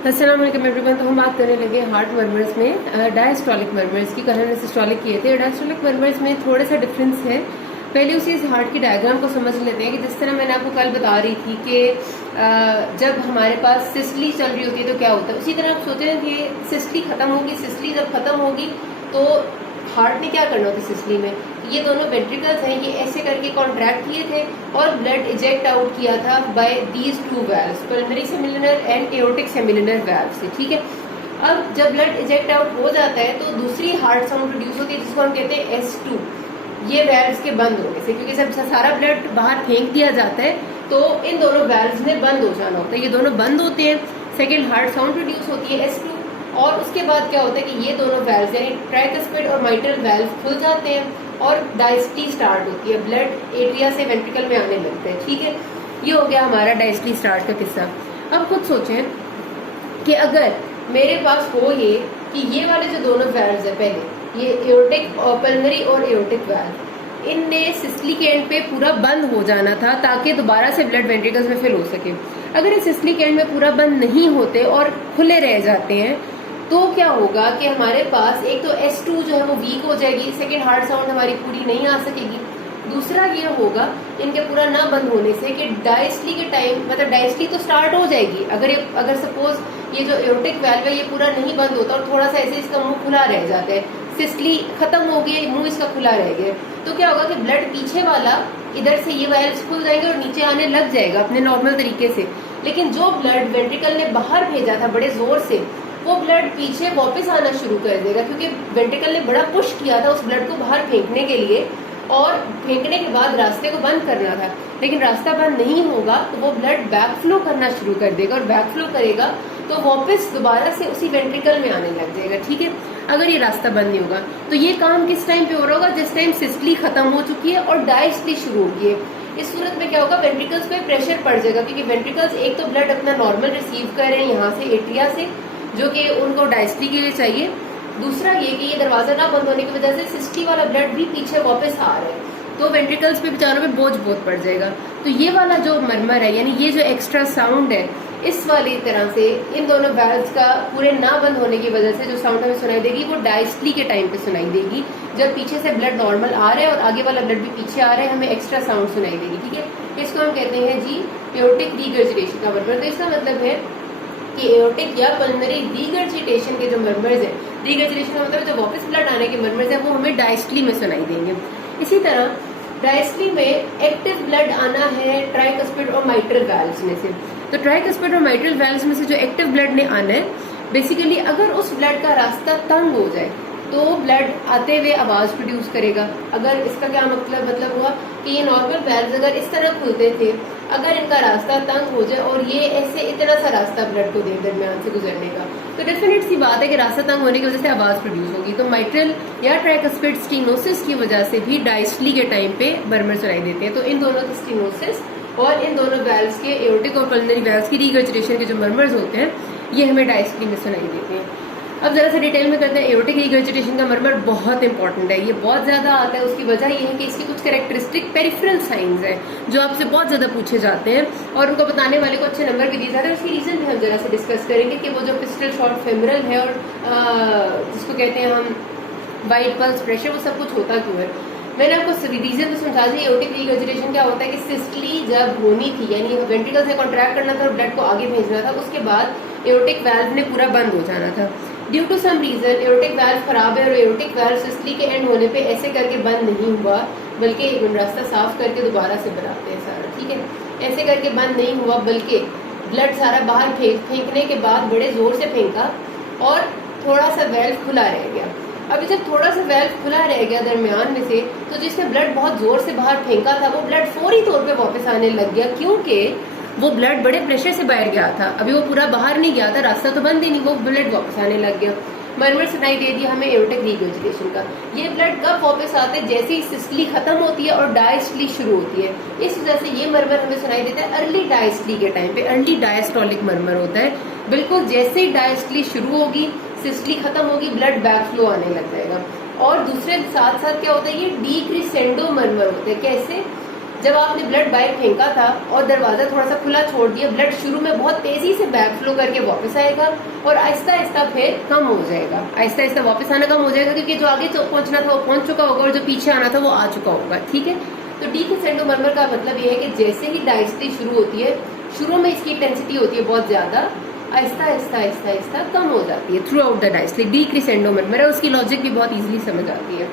अस्सलाम वालेकुम एवरीवन। तो हम बात करने लगे हार्ट मर्मर्स में डायस्टोलिक मर्मर्स की। कल हमने सिस्टोलिक किए थे। डायस्टोलिक मर्मर्स में थोड़ा सा डिफरेंस है। पहले उसी इस हार्ट की डायग्राम को समझ लेते हैं कि जिस तरह मैंने आपको कल बता रही थी कि जब हमारे पास सिस्टली चल रही होती है तो क्या होता है, उसी तरह आप सोचें कि सिस्टली खत्म होगी। सिस्टली जब खत्म होगी तो हार्ट ने क्या करना होता है सिस्टली में, ये दोनों वेंट्रिकल्स हैं, ये ऐसे करके कॉन्ट्रैक्ट किए थे और ब्लड इजेक्ट आउट किया था by these two valves, pulmonary semilunar and aortic semilunar valve से। ठीक है, अब जब ब्लड इजेक्ट आउट हो जाता है तो दूसरी हार्ट साउंड प्रोड्यूस होती है जिसको हम कहते हैं S2। ये वैल्व्स के बंद होने से, क्योंकि जब सारा ब्लड बाहर फेंक दिया जाता है तो इन दोनों वैल्व्स ने बंद हो जाना होता है। ये दोनों बंद होते हैं, सेकेंड हार्ट साउंड प्रोड्यूस होती है S2, और उसके बाद क्या होता है कि ये दोनों वैल्व्स यानी ट्राइकस्पिड और माइट्रल वैल्व खुल जाते हैं और डायस्टी स्टार्ट होती है, ब्लड एट्रिया से वेंट्रिकल में आने लगता है। ठीक है, ये हो गया हमारा डायस्टी स्टार्ट का किस्सा। अब खुद सोचें कि अगर मेरे पास हो ये कि ये वाले जो दोनों वैल्व्स है, पहले ये एओर्टिक और पल्मोनरी और एओर्टिक वैल्व, इनने सिस्टली के एंड पे पूरा बंद हो जाना था ताकि दोबारा से ब्लड वेंट्रिकल्स में फिल हो सके। अगर ये सिस्टली के एंड में पूरा बंद नहीं होते और खुले रह जाते हैं तो क्या होगा कि हमारे पास एक तो S2 जो है वो वीक हो जाएगी, सेकेंड हार्ट साउंड हमारी पूरी नहीं आ सकेगी। दूसरा ये होगा इनके पूरा ना बंद होने से कि डायस्टली के टाइम, मतलब डायस्टली तो स्टार्ट हो जाएगी अगर सपोज ये जो एओर्टिक वैल्व है ये पूरा नहीं बंद होता और थोड़ा सा ऐसे इसका मुंह खुला रह जाता है, सिस्टली खत्म हो गई, मुंह इसका खुला रह गया, तो क्या होगा कि ब्लड पीछे वाला इधर से ये वाल्व्स खुल जाएंगे और नीचे आने लग जाएगा अपने नॉर्मल तरीके से। लेकिन जो ब्लड वेंट्रिकल ने बाहर भेजा था बड़े जोर से, वो ब्लड पीछे वापस आना शुरू कर देगा, क्योंकि वेंट्रिकल ने बड़ा पुश किया था उस ब्लड को बाहर फेंकने के लिए और फेंकने के बाद रास्ते को बंद करना था। लेकिन रास्ता बंद नहीं होगा तो वो ब्लड बैक फ्लो करना शुरू कर देगा और बैक फ्लो करेगा तो वापस दोबारा से उसी वेंट्रिकल में आने लग जाएगा। ठीक है, अगर ये रास्ता बंद नहीं होगा तो ये काम किस टाइम पे हो रहा होगा, जिस टाइम सिस्टली खत्म हो चुकी है और डायस्टली शुरू होगी है। इस सूरत में क्या होगा, वेंट्रिकल्स पे प्रेशर पड़ जाएगा, क्योंकि वेंट्रिकल्स एक तो ब्लड अपना नॉर्मल रिसीव कर रहे हैं यहाँ से एट्रिया से, जो कि उनको डायस्टली के लिए चाहिए। दूसरा ये कि ये दरवाजा ना बंद होने की वजह से सिस्टली वाला ब्लड भी पीछे वापस आ रहा है, तो वेंट्रिकल्स पे बेचारों पे बोझ बहुत पड़ जाएगा। तो ये वाला जो मरमर है, यानी ये जो एक्स्ट्रा साउंड है, इस वाली तरह से इन दोनों वैल्व्स का पूरे ना बंद होने की वजह से जो साउंड हमें सुनाई देगी वो डायस्टली के टाइम पे सुनाई देगी। जब पीछे से ब्लड नॉर्मल आ रहा है और आगे वाला ब्लड भी पीछे आ रहा है, हमें एक्स्ट्रा साउंड सुनाई देगी। ठीक है, इसको हम कहते हैं जी एओर्टिक रीगर्जिटेशन का मरमर। तो इसका मतलब है कि एओर्टिक या पल्मोनरी रीगर्जिटेशन के जो मर्मर्स हैं, रीगर्जिटेशन का मतलब जो वापस ब्लड आने के मर्मर्स हैं वो हमें डायस्टली में सुनाई देंगे। इसी तरह डायस्टली में एक्टिव ब्लड आना है ट्राइकस्पिड और माइट्रल वैल्व्स में से। तो ट्राइकस्पिड और माइट्रल वैल्व्स में से जो एक्टिव ब्लड ने आना है, बेसिकली अगर उस ब्लड का रास्ता तंग हो जाए तो ब्लड आते हुए आवाज प्रोड्यूस करेगा। अगर इसका क्या मतलब हुआ कि ये नॉर्मल वैल्व्स अगर इस तरह खुलते थे, अगर इनका रास्ता तंग हो जाए और ये ऐसे इतना सा रास्ता ब्लड को दे दरमियान से गुजरने का, तो डेफिनेट सी बात है कि रास्ता तंग होने की वजह से आवाज प्रोड्यूस होगी। तो माइट्रल या ट्राइकस्पिड स्टीनोसिस की वजह से भी डायस्टली के टाइम पे मरमर सुनाई देते हैं। तो इन दोनों की स्टीनोसिस और इन दोनों वैल्व्स के एओर्टिक और पल्मोनरी वैल्व्स की रीगर्जिटेशन के जो मरमर्स होते हैं ये हमें डायस्टली में सुनाई देते हैं। अब जरा सा डिटेल में करते हैं। एओर्टिक रीगर्जिटेशन का मरमर बहुत इंपॉर्टेंट है, ये बहुत ज्यादा आता है। उसकी वजह ये है कि इसकी कुछ कैरेक्टरिस्टिक पेरिफेरल साइंस है जो आपसे बहुत ज्यादा पूछे जाते हैं और उनको बताने वाले को अच्छे नंबर भी दिए जाते हैं। उसकी रीजन भी हम जरा से डिस्कस करेंगे कि वो जो पिस्टल शॉर्ट फेमरल है और जिसको कहते हैं हम वाइट पल्स प्रेशर, वो सब कुछ होता क्यों है। मैंने आपको रीजन तो समझा दी। एओर्टिक रीगर्जिटेशन क्या होता है कि सिस्टली जब होनी थी, यानी वेंट्रिकल से कॉन्ट्रैक्ट करना था और ब्लड को आगे भेजना था, उसके बाद एओर्टिक वैल्व ने पूरा बंद हो जाना था। Due to some reason aortic valve खराब है और एओर्टिक वैल्व सिस्टली के एंड होने पे ऐसे करके बंद नहीं हुआ, बल्कि रास्ता साफ करके दोबारा से बनाते हैं सारा। ठीक है, ऐसे करके बंद नहीं हुआ, बल्कि ब्लड सारा बाहर फेंकने के बाद बड़े जोर से फेंका और थोड़ा सा वैल्व खुला रह गया। अभी जब थोड़ा सा वैल्व खुला रह गया दरमियान में से, तो जिसने ब्लड बहुत जोर से बाहर फेंका था वो ब्लड फौरी तौर पे वापस आने लग गया, क्योंकि वो ब्लड बड़े प्रेशर से बाहर गया था। अभी वो पूरा बाहर नहीं गया था, रास्ता तो बंद ही नहीं, वो ब्लड वापस आने लग गया। मरमर सुनाई दे दिया हमें एओर्टिक रीगर्जिटेशन का। ये ब्लड कब वापस आते हैं, जैसे ही सिस्टली खत्म होती है और डायस्टली शुरू होती है। इस वजह से ये मरमर हमें सुनाई देता है अर्ली डायस्टली के टाइम पे। अर्ली डायस्टोलिक मरमर होता है, बिल्कुल जैसे ही डायस्टली शुरू होगी, सिस्टली खत्म होगी, ब्लड बैक फ्लो आने लग जाएगा। और दूसरे साथ साथ क्या होता है, ये डीक्रिसेंडो मरमर होते हैं। कैसे जब आपने ब्लड बाहर फेंका था और दरवाजा थोड़ा सा खुला छोड़ दिया, ब्लड शुरू में बहुत तेजी से बैक फ्लो करके वापस आएगा और आहिस्ता आहिस्ता फिर कम हो जाएगा, आहिस्ता आहिस्ता वापस आना कम हो जाएगा, क्योंकि जो आगे पहुंचना था वो पहुंच चुका होगा और जो पीछे आना था वो आ चुका होगा। ठीक है, तो डीक्रिसेंडो मर्मर का मतलब ये है कि जैसे ही डायस्ट्री शुरू होती है, शुरू में इसकी इंटेंसिटी होती है बहुत ज्यादा, आहिस्ता आहिस्ता आहिस्ता आहिस्ता कम हो जाती है थ्रू आउट द डायस्ट्री। डीक्रिसेंडो मर्मर है, उसकी लॉजिक भी बहुत इजीली समझ आती है।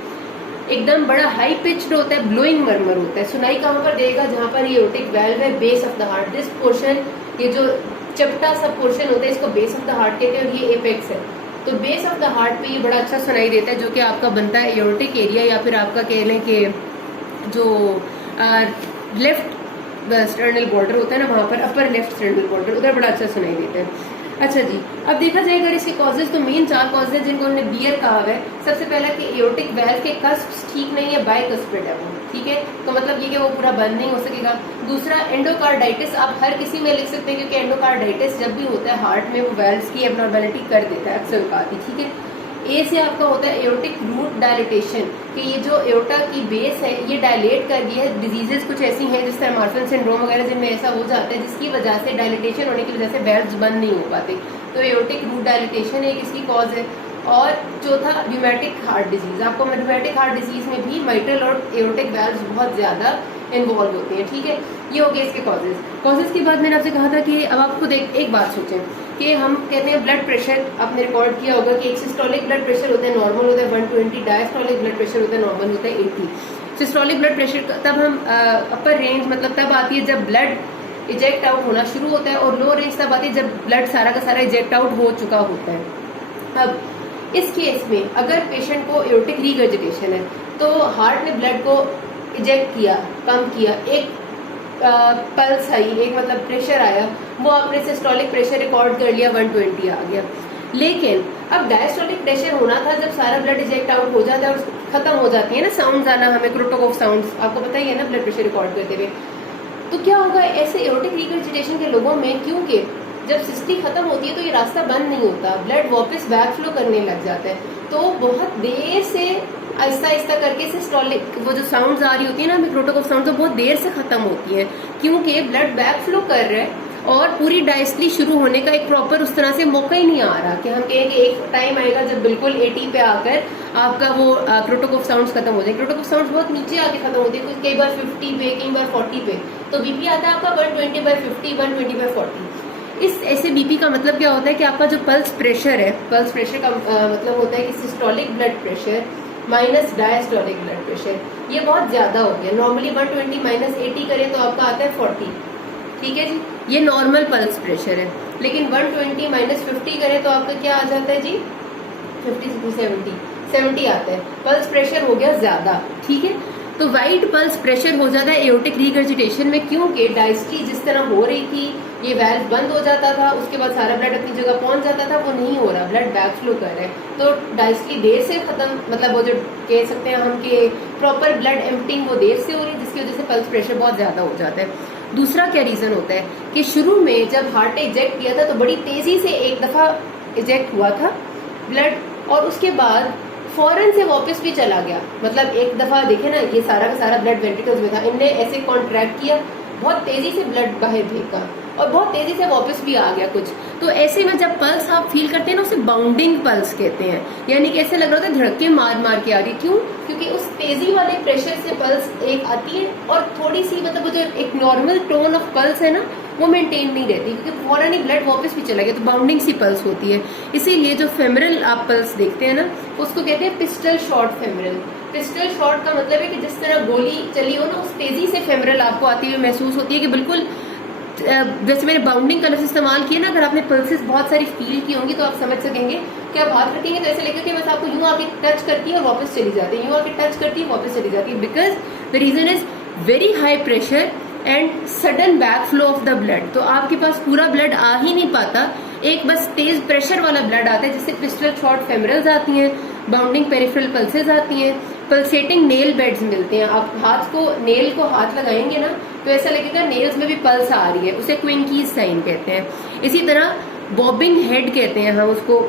एकदम बड़ा हाई पिच्ड होता है, ब्लोइंग मर्मर होता है। सुनाई कहाँ पर देगा? जहां पर ये एओर्टिक वाल्व है, base of the heart. This portion, ये जो चपटा सा पोर्शन होता है, इसको बेस ऑफ द हार्ट कहते हैं और ये एपेक्स है। तो बेस ऑफ द हार्ट पे ये बड़ा अच्छा सुनाई देता है, जो कि आपका बनता है एओर्टिक एरिया, या फिर आपका कह लें कि जो लेफ्ट स्टर्नल बॉर्डर होता है ना, वहां पर अपर लेफ्ट स्टर्नल बॉर्डर, उधर बड़ा अच्छा सुनाई देता है। अच्छा जी, अब देखा जाए अगर इसके कॉजेज, तो मेन 4 कॉजेज हैं जिनको हमने बियर कहा है। सबसे पहला कि एओर्टिक वाल्व के कस्प्स ठीक नहीं है, बाइकस्पिड है वो। ठीक है, तो मतलब ये कि वो पूरा बंद नहीं हो सकेगा। दूसरा, एंडोकार्डाइटिस आप हर किसी में लिख सकते हैं, क्योंकि एंडोकार्डाइटिस जब भी होता है हार्ट में वो वाल्व्स की एबनॉर्मेलिटी कर देता है अक्सर औकात ही। ठीक है, ए से आपका होता है एओर्टिक रूट डायलिटेशन, कि ये जो एओर्टा की बेस है ये डायलेट कर दिया है। डिजीजेस कुछ ऐसी हैं जिस तरह मार्फन सिंड्रोम वगैरह, जिनमें ऐसा हो जाता है, जिसकी वजह से डायलिटेशन होने की वजह से वाल्व्स बंद नहीं हो पाते। तो एओर्टिक रूट डायलिटेशन एक इसकी कॉज है। और चौथा, र्यूमेटिक हार्ट डिजीज। आपको र्यूमेटिक हार्ट डिजीज में भी माइट्रल और एओर्टिक वाल्व्स बहुत ज्यादा इन्वॉल्व होते हैं। ठीक है, ये हो गए इसके कॉजेज के बाद मैंने आपसे कहा था कि अब आप खुद एक बात सोचें कि हम कहते हैं ब्लड प्रेशर, आपने रिकॉर्ड किया होगा कि एक सिस्टोलिक ब्लड प्रेशर होता है, नॉर्मल होता है 120, डायस्टोलिक ब्लड प्रेशर होता है, नॉर्मल होता है 80। सिस्टोलिक ब्लड प्रेशर तब हम अपर रेंज मतलब तब आती है जब ब्लड इजेक्ट आउट होना शुरू होता है, और लो रेंज तब आती है जब ब्लड सारा का सारा इजेक्ट आउट हो चुका होता है। अब इस केस में अगर पेशेंट को एओर्टिक रीगर्जिटेशन है, तो हार्ट ने ब्लड को इजेक्ट किया, कम किया, एक पल्स आई, एक मतलब प्रेशर आया, वो आपने सिस्टोलिक प्रेशर रिकॉर्ड कर लिया, 120 आ गया। लेकिन अब डायस्टोलिक प्रेशर होना था जब सारा ब्लड इजेक्ट आउट हो जाता है और खत्म हो जाती है ना साउंड्स आना, हमें क्रोटोकोफ साउंड्स, आपको पता ही है ना ब्लड प्रेशर रिकॉर्ड करते हुए। तो क्या होगा ऐसे एओर्टिक रीगर्जिटेशन के लोगों में, क्योंकि जब सिस्टी खत्म होती है तो ये रास्ता बंद नहीं होता, ब्लड वापस बैक फ्लो करने लग जाता है, तो बहुत देर से आहिस्ता आहिस्ता करके सिस्टोलिक वो जो साउंड्स आ रही होती है ना हमें क्रोटोकोफ साउंड, तो बहुत देर से खत्म होती है, क्योंकि ब्लड बैक फ्लो कर रहा है और पूरी डायस्ट्री शुरू होने का एक प्रॉपर उस तरह से मौका ही नहीं आ रहा कि हम कहें कि एक टाइम आएगा जब बिल्कुल 80 पे आकर आपका वो क्रोटोकोफ साउंड्स खत्म हो जाए। क्रोटोकोफ साउंड्स बहुत नीचे आके खत्म होती है, कई बार 50 पे, कई बार 40 पे, तो बीपी आता है आपका 120/50, 120/40। इस ऐसे बीपी का मतलब क्या होता है कि आपका जो पल्स प्रेशर है, पल्स प्रेशर का मतलब होता है कि systolic blood pressure minus diastolic blood pressure, ये बहुत ज्यादा हो गया। नॉर्मली 120 माइनस 80 करें तो आपका आता है 40। ठीक है जी, ये नॉर्मल पल्स प्रेशर है। लेकिन 120 माइनस 50 करें तो आपका क्या आ जाता है जी? 50 से 70 आता है, पल्स प्रेशर हो गया ज्यादा। ठीक है, तो वाइड पल्स प्रेशर हो जाता है एओर्टिक रीगर्जिटेशन में, क्योंकि डायस्ट्री जिस तरह हो रही थी, ये वाल्व बंद हो जाता था, उसके बाद सारा ब्लड अपनी जगह पहुंच जाता था, वो नहीं हो रहा, ब्लड बैक फ्लो कर रहा है, तो डायस्ट्री देर से खत्म, मतलब वो जो कह सकते हैं हम कि प्रॉपर ब्लड एम्प्टिंग वो देर से हो रही है, जिसकी वजह से पल्स प्रेशर बहुत ज्यादा हो जाता है। दूसरा क्या रीजन होता है कि शुरू में जब हार्ट ने इजेक्ट किया था तो बड़ी तेजी से एक दफा इजेक्ट हुआ था ब्लड, और उसके बाद फौरन से वापस भी चला गया, मतलब एक दफा देखे ना, ये सारा का सारा ब्लड वेंट्रिकल्स में था, इनने ऐसे कॉन्ट्रैक्ट किया, बहुत तेजी से ब्लड बाहर फेंका और बहुत तेजी से वापस भी आ गया कुछ। तो ऐसे में जब पल्स आप फील करते हैं ना, उसे बाउंडिंग पल्स कहते हैं, यानी कि ऐसे लग रहा होता है धड़के मार मार के आ रही। क्यों? क्योंकि उस तेजी वाले प्रेशर से पल्स एक आती है और थोड़ी सी मतलब वो जो एक नॉर्मल टोन ऑफ पल्स है ना वो मेंटेन नहीं रहती, क्योंकि फौरन ही ब्लड वापस भी चला गया, तो बाउंडिंग सी पल्स होती है। इसीलिए जो फेमरल आप पल्स देखते हैं ना, उसको कहते हैं pistol shot femoral. Pistol shot का मतलब है कि जिस तरह गोली चली हो ना, उस तेजी से फेमरल आपको आती हुई महसूस होती है, कि बिल्कुल जैसे मैंने बाउंडिंग का लफ्ज इस्तेमाल किया ना, अगर आपने पल्सेस बहुत सारी फील की होंगी तो आप समझ सकेंगे कि आप हाथ रखेंगे तो ऐसे लगेगा कि बस आपको यूं आके टच करती है और वापस चली जाती है, यूं आके टच करती है वापस चली जाती है, because the reason is very high pressure and sudden back flow of the blood. तो आपके पास पूरा ब्लड आ ही नहीं पाता, एक बस तेज प्रेशर वाला ब्लड आता है, जिससे पिस्टल शॉट फेमरल्स आती हैं, बाउंडिंग पेरिफेरल पल्सेस आती हैं, पल्सेटिंग नेल बेड्स मिलते हैं। आप हाथ को, नेल को हाथ लगाएंगे ना तो ऐसा लगेगा नेल्स में भी पल्स आ रही है, उसे क्विंकीज साइन कहते हैं। इसी तरह बॉबिंग हेड कहते हैं हम उसको,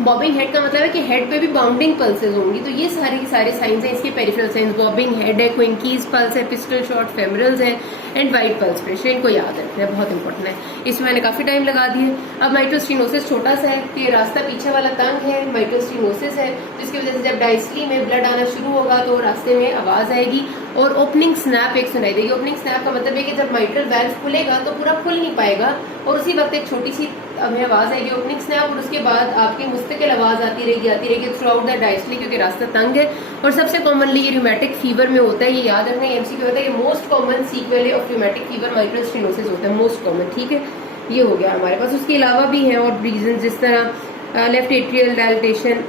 बॉबिंग हेड का मतलब है कि हेड पे भी बाउंडिंग पल्सेस होंगी। तो ये सारे के सारे साइंस हैं इसके पेरिफेरल साइंस। बॉबिंग हेड है, क्विंकीज पल्स है, पिस्टल शॉट, फेमरल्स है एंड वाइट पल्स प्रेशर। इनको याद रखना है, बहुत इंपॉर्टेंट है। इसमें मैंने काफी टाइम लगा दिया। अब माइट्रल स्टेनोसिस छोटा सा है कि रास्ता पीछे वाला तंग है, माइट्रल स्टेनोसिस है, जिसकी वजह से जब डायस्टली में ब्लड आना शुरू होगा तो रास्ते में आवाज आएगी और ओपनिंग स्नैप एक सुनाई देगी। ओपनिंग स्नैप का मतलब है कि जब माइट्रल वाल्व खुलेगा तो पूरा खुल नहीं पाएगा और उसी वक्त एक छोटी सी हमें आवाज आएगी ओपनिंग स्नैप, और उसके बाद आपकी मुस्तकिल आवाज आती रहेगी थ्रू आउट द डायस्टली, क्योंकि रास्ता तंग है। और सबसे कॉमनली ये रूमेटिक फीवर में होता है, ये याद रखना। एमसीक्यू होता है कि most common sequel of rheumatic fever mitral stenosis होता है, मोस्ट कॉमन। ठीक है, ये हो गया हमारे पास। उसके अलावा भी हैं और रीजन, जिस तरह लेफ्ट एट्रियल डायलिटेशन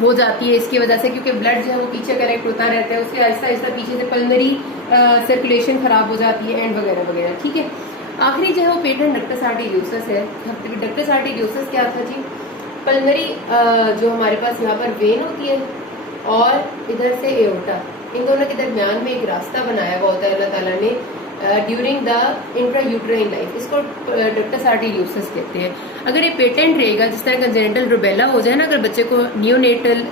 हो जाती है इसकी वजह से, क्योंकि ब्लड जो है वो पीछे कनेक्ट होता रहता है, उसके आहिस्ता आहिस्ता पीछे से पल्मनरी सर्कुलेशन खराब हो जाती है एंड वगैरह वगैरह। ठीक है, आखिरी जो है वो पेटेंट डक्टस आर्टेरियोसिस है। डक्टस आर्टेरियोसिस क्या था जी? पल्मनरी जो हमारे पास यहाँ पर वेन होती है और इधर से एओर्टा, इन दोनों के दरमियान में एक रास्ता बनाया हुआ होता है अल्लाह ताला ने ड्यूरिंग द इंट्रायूट्राइन लाइफ। इसको डक्टस आर्टेरियोसिस कहते हैं। अगर ये पेटेंट रहेगा, जिस तरह कंजेनिटल रुबेला हो जाए ना, अगर बच्चे को नियोनेटल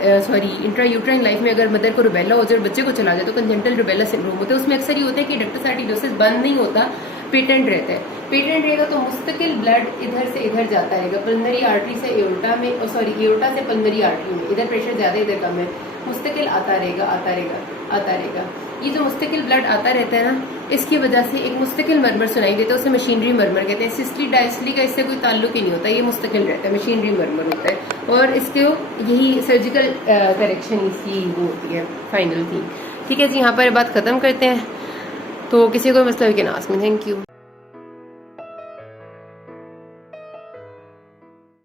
इंट्रायूट्राइन लाइफ में अगर मदर को रुबेला हो जाए और बच्चे को चला जाए तो कंजेनिटल रुबेला सिंड्रोम होता है। उसमें अक्सर ये होता है कि डक्टस आर्टेरियोसिस बंद नहीं होता, पेटेंट रहता है। पेटेंट रहेगा तो मुस्तकिल ब्लड इधर से इधर जाता रहेगा, पल्मनरी आर्टरी से एओर्टा में, एओर्टा से पल्मनरी आर्टरी में। इधर प्रेशर ज्यादा, इधर कम है, मुस्तकिल आता रहेगा आता रहेगा आता रहेगा। ये जो मुस्तकिल ब्लड आता रहता है ना, इसकी वजह से एक मुस्तकिल मरमर सुनाई देता है, उसे मशीनरी मरमर कहते हैं। सिस्टली डायस्टली का इससे कोई ताल्लुक ही नहीं होता, ये मुस्तकिल रहता है, मशीनरी मरमर होता है। और इसके यही सर्जिकल करेक्शन इसकी वो होती है, फाइनल थिंग। ठीक है जी, यहाँ पर बात खत्म करते हैं। तो किसी को मसला हो कि ना आस्क मी। Thank you.